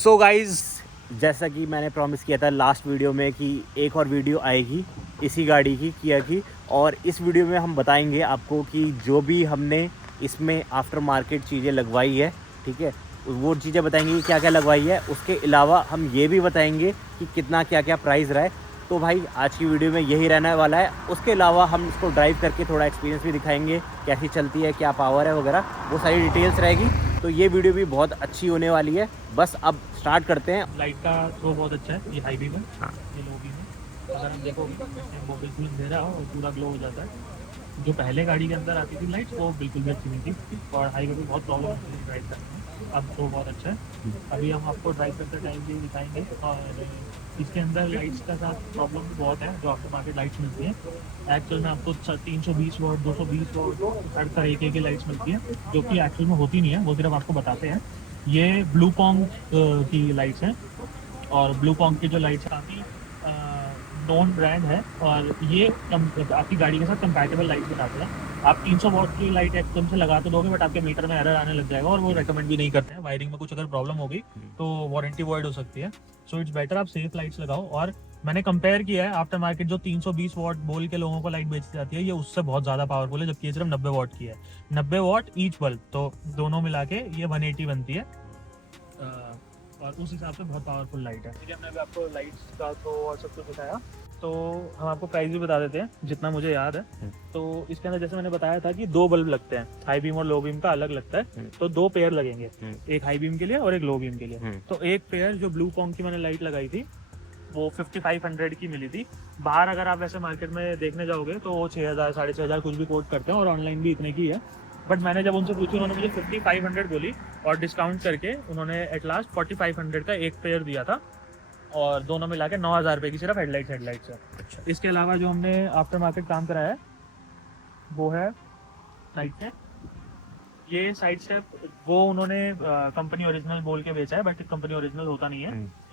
So guys, जैसा कि मैंने प्रॉमिस किया था लास्ट वीडियो में कि एक और वीडियो आएगी इसी गाड़ी की, किया की। और इस वीडियो में हम बताएंगे आपको कि जो भी हमने इसमें आफ्टर मार्केट चीज़ें लगवाई है, ठीक है, वो चीज़ें बताएंगे कि क्या क्या लगवाई है। उसके अलावा हम ये भी बताएंगे कि कितना क्या क्या प्राइस रहा है। तो भाई आज की वीडियो में यही रहने वाला है। उसके अलावा हम इसको ड्राइव करके थोड़ा एक्सपीरियंस भी दिखाएंगे, कैसी चलती है, क्या पावर है वगैरह, वो सारी डिटेल्स रहेगी। तो ये वीडियो भी बहुत अच्छी होने वाली है। बस अब स्टार्ट करते हैं। लाइट का थ्रो बहुत अच्छा है। ये हाई बीम है, ये लो बीम है। अगर हम देखो वो बिल्कुल अंधेरा हो और पूरा ग्लो हो जाता है। जो पहले गाड़ी के अंदर आती थी लाइट, वो बिल्कुल भी अच्छी नहीं थी और हाईवे पे बहुत प्रॉब्लम होती थी ड्राइव करने में। अब तो बहुत अच्छा है। अभी हम आपको ड्राइव करते टाइम भी दिखाएंगे। और इसके अंदर लाइट्स का साथ प्रॉब्लम भी बहुत है। जो आफ्टर मार्केट लाइट्स मिलती हैं एक्चुअल में आपको 320 वॉट 220 वॉट हर तरीके की लाइट्स मिलती हैं, जो कि एक्चुअल में होती नहीं है, वो सिर्फ आपको बताते हैं। ये ब्लू पॉन्ग की लाइट्स हैं और ब्लू पॉन्ग की जो लाइट्स काफ़ी नोन ब्रांड है और ये आपकी गाड़ी के साथ कंपैटिबल लाइट्स बताते हैं। आप 300 वॉट की लाइट एकदम से लगा तो दोगे, बट आपके मीटर में एरर आने लग जाएगा और वो रेकमेंड भी नहीं करते हैं। वायरिंग में कुछ अगर प्रॉब्लम होगी तो वारंटी वॉइड हो सकती है। सो इट्स बेटर आप सेफ लाइट्स लगाओ। और मैंने कंपेयर किया है आफ्टर मार्केट जो 320 वॉट बोल के लोगों को लाइट बेची जाती है, ये उससे बहुत ज़्यादा पावरफुल है, जबकि ये सिर्फ 90 वॉट की है। 90 वॉट ईच बल्ब, तो दोनों मिला के ये 180 बनती है और उस हिसाब से बहुत पावरफुल लाइट है। ठीक है, हमने अभी आपको लाइट्स का तो और सब कुछ दिखाया, तो हम आपको प्राइस भी बता देते हैं जितना मुझे याद है। तो इसके अंदर जैसे मैंने बताया था कि 2 बल्ब लगते हैं, हाई बीम और लो बीम का अलग लगता है। तो 2 पेयर लगेंगे, एक हाई बीम के लिए और एक लो बीम के लिए। तो एक पेयर जो ब्लू पॉन्ग की मैंने लाइट लगाई थी वो 5500 की मिली थी। बाहर अगर आप वैसे मार्केट में देखने जाओगे तो वो 6000 6500 कुछ भी कोट करते हैं और ऑनलाइन भी इतने की है। बट मैंने जब उनसे पूछी, उन्होंने मुझे 5500 बोली और डिस्काउंट करके उन्होंने एट लास्ट 4500 का एक पेयर दिया था और दोनों मिला के 9000 रुपये की सिर्फ हेडलाइट्स है। अच्छा। इसके अलावा जो हमने आफ्टर मार्केट काम कराया है वो है साइड से। ये साइड से वो उन्होंने कंपनी ओरिजिनल बोल के बेचा है, बट कंपनी ओरिजिनल होता नहीं है।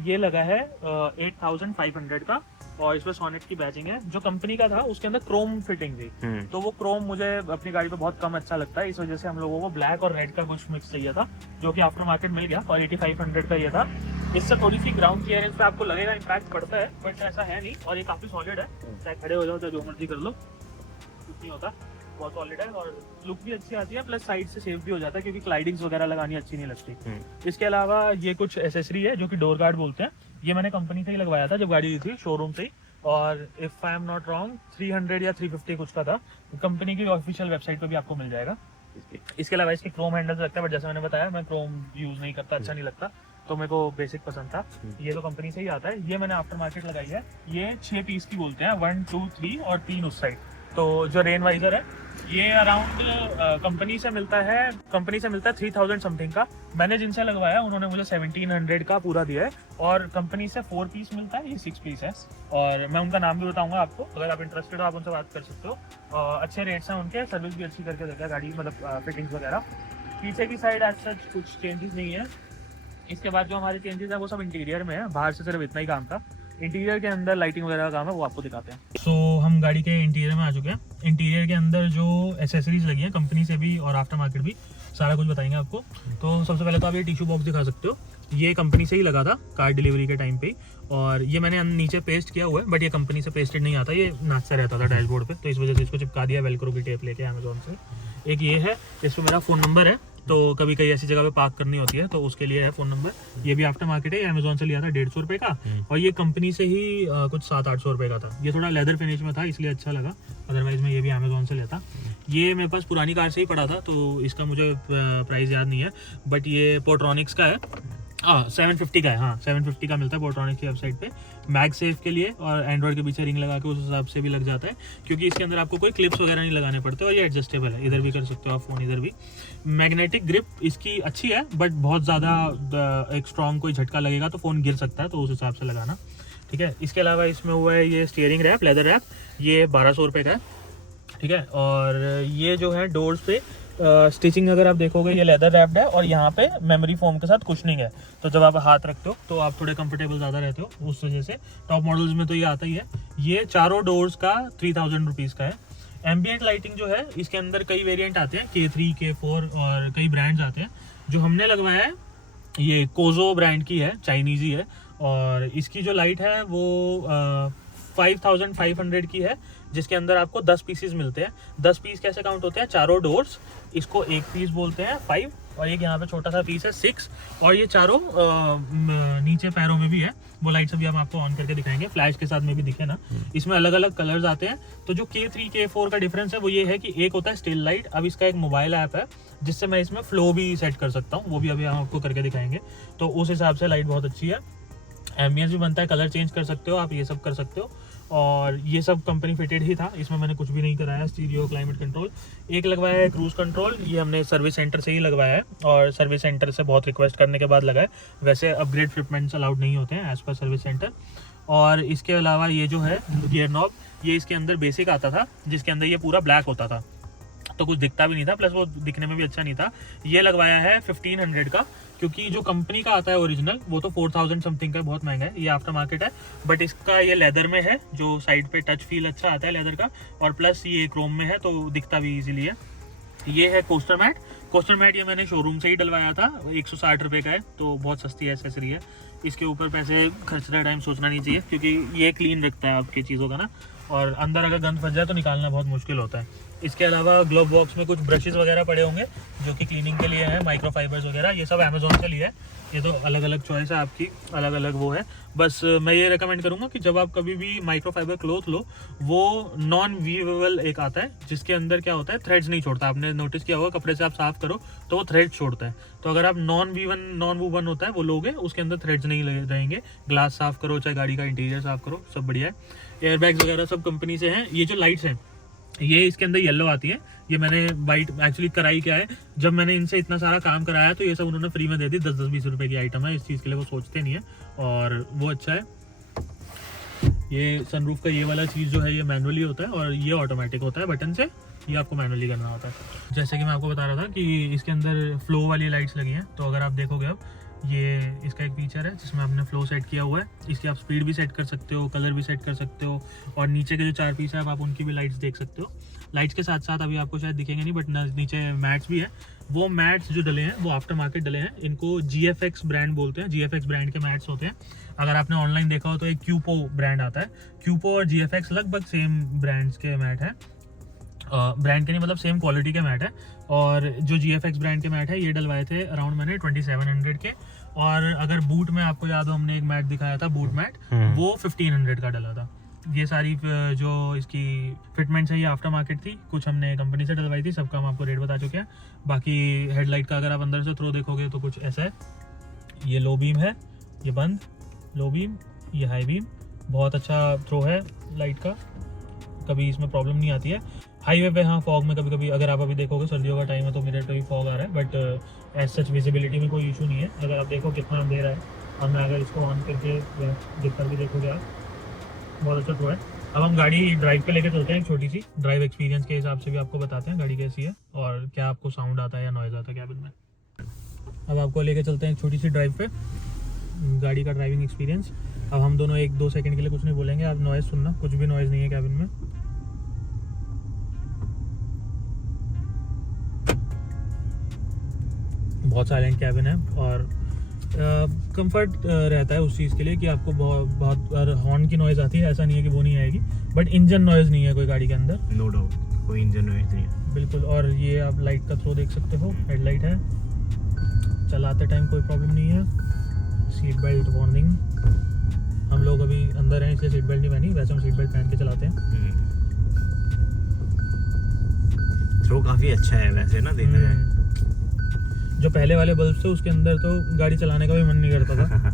ये लगा है 8500 का और इसमें सोनेट की बैचिंग है। जो कंपनी का था उसके अंदर क्रोम फिटिंग थी, तो वो क्रोम मुझे अपनी गाड़ी पे बहुत कम अच्छा लगता है। इस वजह से हम लोगों को ब्लैक और रेड का कुछ मिक्स चाहिए था, जो कि आफ्टर मार्केट मिल गया और 8500 का ये था। इससे थोड़ी सी ग्राउंड क्लियरेंस पे आपको लगेगा इम्पैक्ट पड़ता है, बट ऐसा है नहीं। और ये काफी सॉलिड है, चाहे खड़े हो जाओ चाहे जो मर्जी कर लो, कुछ नहीं होता, बहुत सॉलिड है और लुक भी अच्छी आती है। प्लस साइड से सेफ भी हो जाता है क्योंकि क्लाइडिंग्स वगैरह लगानी अच्छी नहीं लगती। इसके अलावा ये कुछ एसेसरी है जो कि डोर गार्ड बोलते हैं। ये मैंने कंपनी से ही लगवाया था जब गाड़ी थी शोरूम से ही, और if I am not wrong 300 या 350 कुछ का था। कंपनी की ऑफिशियल वेबसाइट पे भी आपको मिल जाएगा। इसके अलावा इसके क्रोम हैंडल्स लगता है, बट जैसे मैंने बताया मैं क्रोम यूज नहीं करता, अच्छा नहीं लगता, तो मेरे को बेसिक पसंद था। ये तो कंपनी से ही आता है। ये मैंने आफ्टर मार्केट लगाई है। ये 6 पीस की बोलते हैं, 1 2 3 और 3 उस साइड। तो जो रेन वाइजर है ये अराउंड कंपनी से मिलता है 3000 समथिंग का। मैंने जिनसे लगवाया उन्होंने मुझे 1700 का पूरा दिया है और कंपनी से 4 पीस मिलता है, ये 6 पीस है। और मैं उनका नाम भी बताऊंगा आपको, अगर आप इंटरेस्टेड हो आप उनसे बात कर सकते हो। अच्छे रेट्स हैं उनके, सर्विस भी अच्छी करके देता है गाड़ी, मतलब फिटिंग्स वगैरह। पीछे की साइड एज सच कुछ चेंजेस नहीं है। इसके बाद जो हमारे चेंजेस है वो सब इंटीरियर में है, बाहर से सिर्फ इतना ही काम था। इंटीरियर के अंदर लाइटिंग वगैरह का काम है, वो आपको दिखाते हैं। तो हम गाड़ी के इंटीरियर में आ चुके हैं। इंटीरियर के अंदर जो एसेसरीज लगी है कंपनी से भी और आफ्टर मार्केट भी, सारा कुछ बताएंगे आपको। तो सबसे पहले तो आप ये टिश्यू बॉक्स दिखा सकते हो, ये कंपनी से ही लगा था कार डिलीवरी के टाइम पे ही। और ये मैंने नीचे पेस्ट किया हुआ है, बट ये कंपनी से पेस्टेड नहीं आता, ये नाचता रहता था डैशबोर्ड पे, तो इस वजह से इसको चिपका दिया वेलक्रो की टेप लेके अमेजोन से। एक ये है, इस पर मेरा फ़ोन नंबर है, तो कभी कहीं ऐसी जगह पे पार्क करनी होती है तो उसके लिए है फ़ोन नंबर। ये भी आफ्टर मार्केट है, अमेजोन से लिया था 150 रुपये का और ये कंपनी से ही कुछ 700-800 रुपये का था। ये थोड़ा लेदर फिनिश में था इसलिए अच्छा लगा, अदरवाइज मैं ये भी अमेजोन से लेता। ये मेरे पास पुरानी कार से ही पड़ा था तो इसका मुझे प्राइस याद नहीं है, बट ये पोर्ट्रॉनिक्स का है। 750 का है, हाँ 750 का मिलता है पोर्ट्रॉनिक्स की वेबसाइट पे। मैग सेफ के लिए और एंड्रॉइड के पीछे रिंग लगा के उस हिसाब से भी लग जाता है, क्योंकि इसके अंदर आपको कोई क्लिप्स वगैरह नहीं लगाने पड़ते और ये एडजस्टेबल है, इधर भी कर सकते हो आप फ़ोन, इधर भी। मैग्नेटिक ग्रिप इसकी अच्छी है, बट बहुत ज़्यादा एक स्ट्रॉन्ग कोई झटका लगेगा तो फ़ोन गिर सकता है, तो उस हिसाब से लगाना, ठीक है। इसके अलावा इसमें हुआ है ये स्टीयरिंग रैप, लेदर रैप, ये 1200 रुपये का है, ठीक है। और ये जो है डोर्स पे स्टिचिंग अगर आप देखोगे ये लेदर रैप्ड है और यहाँ पे मेमोरी फोम के साथ कुशनिंग है, तो जब आप हाथ रखते हो तो आप थोड़े कंफर्टेबल ज़्यादा रहते हो, उस वजह से टॉप मॉडल्स में तो ये आता ही है। ये चारों डोर्स का 3000 रुपीज़ का है। एम्बिएंट लाइटिंग जो है इसके अंदर कई वेरिएंट आते हैं, K3 K4 और कई ब्रांड्स आते हैं। जो हमने लगवाया है ये कोजो ब्रांड की है, चाइनीज़ ही है। और इसकी जो लाइट है वो 5500 की है, जिसके अंदर आपको 10 पीसेस मिलते हैं। 10 पीस कैसे काउंट होते हैं? चारों डोर्स, इसको एक पीस बोलते हैं 5, और एक यहाँ पे छोटा सा पीस है 6, और ये चारों नीचे पैरों में भी है। वो लाइट्स अभी हम आपको ऑन करके दिखाएंगे, फ्लैश के साथ में भी दिखे ना। इसमें अलग अलग कलर्स आते हैं। तो जो K3 K4 का डिफरेंस है वो ये है कि एक होता है स्टिल लाइट। अब इसका एक मोबाइल ऐप है जिससे मैं इसमें फ्लो भी सेट कर सकता हूँ, वो भी अभी हम आपको करके दिखाएंगे। तो उस हिसाब से लाइट बहुत अच्छी है, एम्बियंस भी बनता है, कलर चेंज कर सकते हो आप, ये सब कर सकते हो। और ये सब कंपनी फिटेड ही था, इसमें मैंने कुछ भी नहीं कराया। स्टीरियो, क्लाइमेट कंट्रोल एक लगवाया है, क्रूज कंट्रोल ये हमने सर्विस सेंटर से ही लगवाया है, और सर्विस सेंटर से बहुत रिक्वेस्ट करने के बाद लगाए। वैसे अपग्रेड फिटमेंट्स अलाउड नहीं होते हैं एज पर सर्विस सेंटर। और इसके अलावा ये जो है गियर नॉब, ये इसके अंदर बेसिक आता था, जिसके अंदर ये पूरा ब्लैक होता था, तो कुछ दिखता भी नहीं था, प्लस वो दिखने में भी अच्छा नहीं था। ये लगवाया है 1500 का, क्योंकि जो कंपनी का आता है ओरिजिनल वो तो 4000 समथिंग का, बहुत महंगा है। ये आफ्टर मार्केट है, बट इसका ये लेदर में है, जो साइड पे टच फील अच्छा आता है लेदर का, और प्लस ये क्रोम में है तो दिखता भी इजीली है। ये है कोस्टर मैट। कोस्टर मैट ये मैंने शोरूम से ही डलवाया था, 160 रुपये का है, तो बहुत सस्ती एसेसरी है। इसके ऊपर पैसे खर्चने टाइम सोचना नहीं चाहिए, क्योंकि ये क्लीन रखता है आपकी चीज़ों का ना, और अंदर अगर गंद फंस जाए तो निकालना बहुत मुश्किल होता है। इसके अलावा ग्लोव बॉक्स में कुछ ब्रशेस वगैरह पड़े होंगे जो कि क्लीनिंग के लिए हैं, माइक्रोफाइबर्स वगैरह, ये सब अमेजोन से लिए है। ये तो अलग अलग चॉइस है आपकी, अलग अलग वो है। बस मैं ये रेकमेंड करूँगा कि जब आप कभी भी माइक्रोफाइबर क्लोथ लो, वो नॉन वीवेबल एक आता है, जिसके अंदर क्या होता है, थ्रेड्स नहीं छोड़ता। आपने नोटिस किया होगा, कपड़े से आप साफ करो तो वो थ्रेड छोड़ता है। तो अगर आप नॉन वूवन होता है वो लोगे, उसके अंदर थ्रेड्स नहीं रहेंगे। ग्लास साफ करो, चाहे गाड़ी का इंटीरियर साफ करो, सब बढ़िया है। एयरबैग्स वगैरह सब कंपनी से हैं। ये जो लाइट्स हैं, ये इसके अंदर येलो आती है। ये मैंने वाइट एक्चुअली कराई क्या है, जब मैंने इनसे इतना सारा काम कराया तो ये सब उन्होंने फ्री में दे दी। 10-20 रुपए की आइटम है, इस चीज़ के लिए वो सोचते नहीं है, और वो अच्छा है। ये सनरूफ का ये वाला चीज़ जो है ये मैनुअली होता है, और ये ऑटोमेटिक होता है बटन से, ये आपको मैनुअली करना होता है। जैसे कि मैं आपको बता रहा था कि इसके अंदर फ्लो वाली लाइट्स लगी हैं, तो अगर आप देखोगे अब ये इसका एक फीचर है जिसमें आपने फ्लो सेट किया हुआ है। इसकी आप स्पीड भी सेट कर सकते हो, कलर भी सेट कर सकते हो, और नीचे के जो 4 पीस है आप उनकी भी लाइट्स देख सकते हो। लाइट्स के साथ साथ अभी आपको शायद दिखेंगे नहीं, बट नीचे मैट्स भी है। वो मैट्स जो डले हैं वो आफ्टर मार्केट डले हैं, इनको GFX ब्रांड बोलते हैं। GFX ब्रांड के मैट्स होते हैं। अगर आपने ऑनलाइन देखा हो तो एक क्यूपो ब्रांड आता है। क्यूपो और GFX लगभग सेम ब्रांड्स के मैट है, ब्रांड के नहीं मतलब सेम क्वालिटी के मैट है। और जो GFX ब्रांड के मैट है ये डलवाए थे अराउंड मैंने 2700 के। और अगर बूट में आपको याद हो, हमने एक मैट दिखाया था बूट मैट, वो 1500 का डला था। ये सारी जो इसकी फिटमेंट्स है ये आफ्टर मार्केट थी, कुछ हमने कंपनी से डलवाई थी, सबका हम आपको रेट बता चुके हैं। बाकी हेडलाइट का अगर आप अंदर से थ्रो देखोगे तो कुछ ऐसा है। ये लो बीम है, ये बंद, लो बीम, ये हाई बीम। बहुत अच्छा थ्रो है लाइट का, कभी इसमें प्रॉब्लम नहीं आती है। हाईवे पे हाँ फॉग में कभी कभी, अगर आप अभी देखोगे सर्दियों का टाइम है तो मेरे तो भी फॉग आ रहा है, बट एज सच विजिबिलिटी में कोई इशू नहीं है। अगर आप देखो कितना अंधेरा है, अब मैं अगर इसको ऑन करके दिख भी देखोगे आप, बहुत अच्छा थ्रो है। अब हम गाड़ी ड्राइव पे लेके चलते हैं, एक छोटी सी ड्राइव एक्सपीरियंस के हिसाब से भी आपको बताते हैं गाड़ी कैसी है और क्या आपको साउंड आता है या नॉइज़ आता है कैबिन में। अब आपको लेके चलते हैं एक छोटी सी ड्राइव पे, गाड़ी का ड्राइविंग एक्सपीरियंस। अब हम दोनों 1-2 सेकंड के लिए कुछ नहीं बोलेंगे, आप नॉइज़ सुनना, कुछ भी नॉइज़ नहीं है कैबिन में। बहुत साइलेंट कैबिन है, और कंफर्ट रहता है उस चीज़ के लिए कि आपको बहुत हॉर्न की नॉइज़ आती है, ऐसा नहीं है कि वो नहीं आएगी, बट इंजन नॉइज़ नहीं है कोई गाड़ी के अंदर, नो डाउट कोई इंजन नॉइज़ नहीं है बिल्कुल। और ये आप लाइट का थ्रो देख सकते हो, हेडलाइट है, चलाते टाइम कोई प्रॉब्लम नहीं है। सीट बेल्ट वार्निंग, हम लोग अभी अंदर हैं इसलिए सीट बेल्ट नहीं पहनी, वैसे हम सीट बेल्ट पहन के चलाते हैं। थ्रो काफ़ी अच्छा है वैसे ना देखा जाए। जो पहले वाले बल्ब थे उसके अंदर तो गाड़ी चलाने का भी मन नहीं करता था,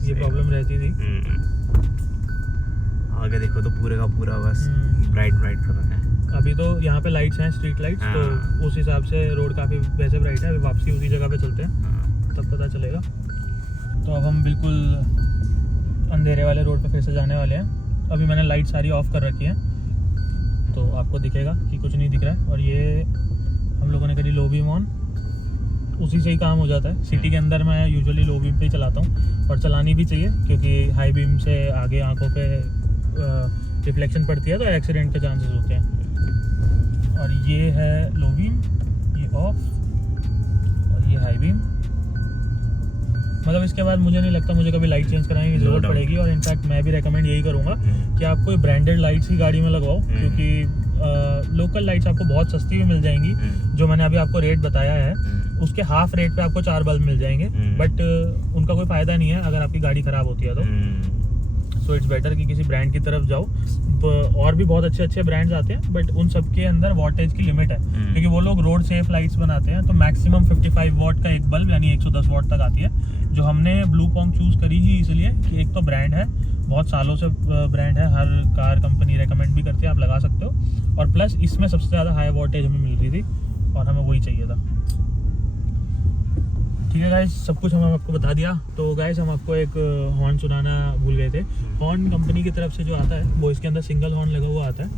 ये प्रॉब्लम रहती थी। आगे देखो तो पूरे का पूरा बस ब्राइट कर रखा है। अभी तो यहाँ पे लाइट्स हैं, स्ट्रीट लाइट्स, तो उस हिसाब से रोड काफ़ी वैसे ब्राइट है। अभी वापसी उसी जगह पे चलते हैं, तब पता चलेगा। तो अब हम बिल्कुल अंधेरे वाले रोड पे फिर से जाने वाले हैं। अभी मैंने लाइट सारी ऑफ कर रखी है, तो आपको दिखेगा कि कुछ नहीं दिख रहा है। और ये हम लोगों ने करी लो बीम ऑन, उसी से ही काम हो जाता है। सिटी के अंदर मैं यूजुअली लो बीम पे ही चलाता हूँ, और चलानी भी चाहिए, क्योंकि हाई बीम से आगे आंखों पे रिफ्लेक्शन पड़ती है तो एक्सीडेंट के चांसेस होते हैं। और ये है लो बीम, ये ऑफ, और ये हाई बीम। मतलब इसके बाद मुझे नहीं लगता मुझे कभी लाइट चेंज कराने की जरूरत पड़ेगी। और इनफैक्ट मैं भी रेकमेंड यही करूँगा कि आप कोई ब्रांडेड लाइट्स ही गाड़ी में लगाओ, क्योंकि लोकल लाइट्स आपको बहुत सस्ती भी मिल जाएंगी। जो मैंने अभी आपको रेट बताया है उसके हाफ रेट पे आपको 4 बल्ब मिल जाएंगे, बट उनका कोई फ़ायदा नहीं है अगर आपकी गाड़ी ख़राब होती है तो। सो इट्स बेटर कि किसी ब्रांड की तरफ जाओ। और भी बहुत अच्छे अच्छे ब्रांड्स आते हैं, बट उन सब के अंदर वॉटेज की लिमिट है, क्योंकि वो लोग रोड सेफ लाइट्स बनाते हैं। तो मैक्सिमम 55 वॉट का एक बल्ब यानी 110 वॉट तक आती है। जो हमने ब्लूपॉन्ग चूज़ करी ही इसलिए कि एक तो ब्रांड है, बहुत सालों से ब्रांड है, हर कार कंपनी रेकमेंड भी करती है, आप लगा सकते हो। और प्लस इसमें सबसे ज़्यादा हाई वॉटेज हमें मिल रही थी और हमें वही चाहिए था। ठीक है गाइस, सब कुछ हम आपको बता दिया। तो गाइस हम आपको एक हॉर्न सुनाना भूल गए थे। हॉर्न कंपनी की तरफ से जो आता है वो इसके अंदर सिंगल हॉर्न लगा हुआ आता है,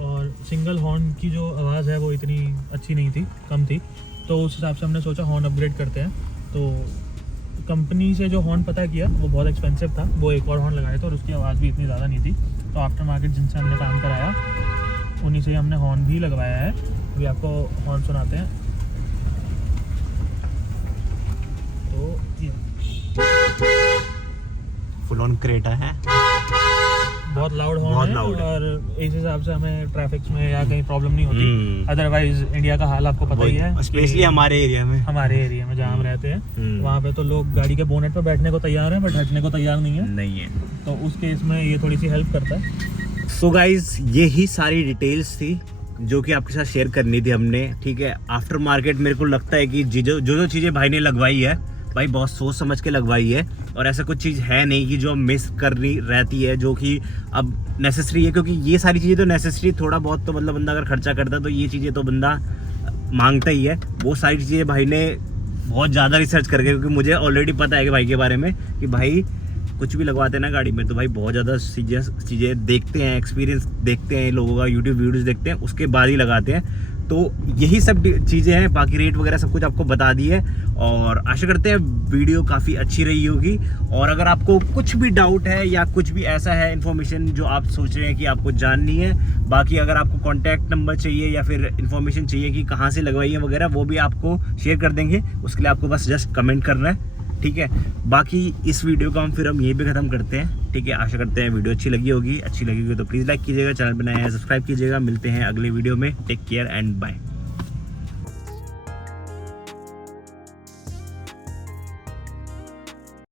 और सिंगल हॉर्न की जो आवाज़ है वो इतनी अच्छी नहीं थी, कम थी। तो उस हिसाब से हमने सोचा हॉर्न अपग्रेड करते हैं। तो कंपनी से जो हॉर्न पता किया वो बहुत एक्सपेंसिव था, वो एक और हॉर्न लगाए थे और उसकी आवाज़ भी इतनी ज़्यादा नहीं थी। तो आफ्टर मार्केट जिनसे हमने काम कराया उन्हीं से हमने हॉर्न भी लगवाया है। अभी आपको हॉर्न सुनाते हैं। तो ये फुल ऑन क्रेटा है, बहुत लाउड हॉर्न है और इस हिसाब से हमें ट्रैफिक में या कहीं प्रॉब्लम नहीं होती। अदरवाइज इंडिया का हाल आपको पता ही है, स्पेशली हमारे एरिया में जहाँ हम रहते हैं वहाँ पे तो लोग गाड़ी के बोनेट पे बैठने को तैयार हैं बट हटने को तैयार नहीं है। तो उस केस में ये थोड़ी सी हेल्प करता है। सो गाइज यही सारी डिटेल्स थी जो कि आपके साथ शेयर करनी थी हमने। ठीक है, आफ्टर मार्केट मेरे को लगता है कि जो चीज़ें भाई ने लगवाई है, भाई बहुत सोच समझ के लगवाई है, और ऐसा कुछ चीज़ है नहीं कि जो मिस करनी रहती है जो कि अब नेसेसरी है, क्योंकि ये सारी चीज़ें तो नेसेसरी, थोड़ा बहुत तो मतलब बंदा अगर खर्चा करता है तो ये चीज़ें तो बंदा मांगता ही है। वो सारी चीज़ें भाई ने बहुत ज़्यादा रिसर्च करके, क्योंकि मुझे ऑलरेडी पता है कि भाई के बारे में कि भाई कुछ भी लगवाते हैं ना गाड़ी में तो भाई बहुत ज़्यादा चीज़ें देखते हैं, एक्सपीरियंस देखते हैं लोगों का, यूट्यूब वीडियोज़ देखते हैं, उसके बाद ही लगाते हैं। तो यही सब चीज़ें हैं, बाकी रेट वगैरह सब कुछ आपको बता दी है, और आशा करते हैं वीडियो काफ़ी अच्छी रही होगी। और अगर आपको कुछ भी डाउट है या कुछ भी ऐसा है इन्फॉर्मेशन जो आप सोच रहे हैं कि आपको जाननी है, बाकी अगर आपको कॉन्टैक्ट नंबर चाहिए या फिर इन्फॉर्मेशन चाहिए कि कहाँ से लगवाई है वगैरह, वो भी आपको शेयर कर देंगे। उसके लिए आपको बस जस्ट कमेंट करना है, ठीक है। बाकी इस वीडियो को हम यहीं पे ख़त्म करते हैं, ठीक है। आशा करते हैं वीडियो अच्छी लगी होगी तो प्लीज़ लाइक कीजिएगा, चैनल बनाया है सब्सक्राइब कीजिएगा। मिलते हैं अगले वीडियो में, टेक केयर एंड बाय।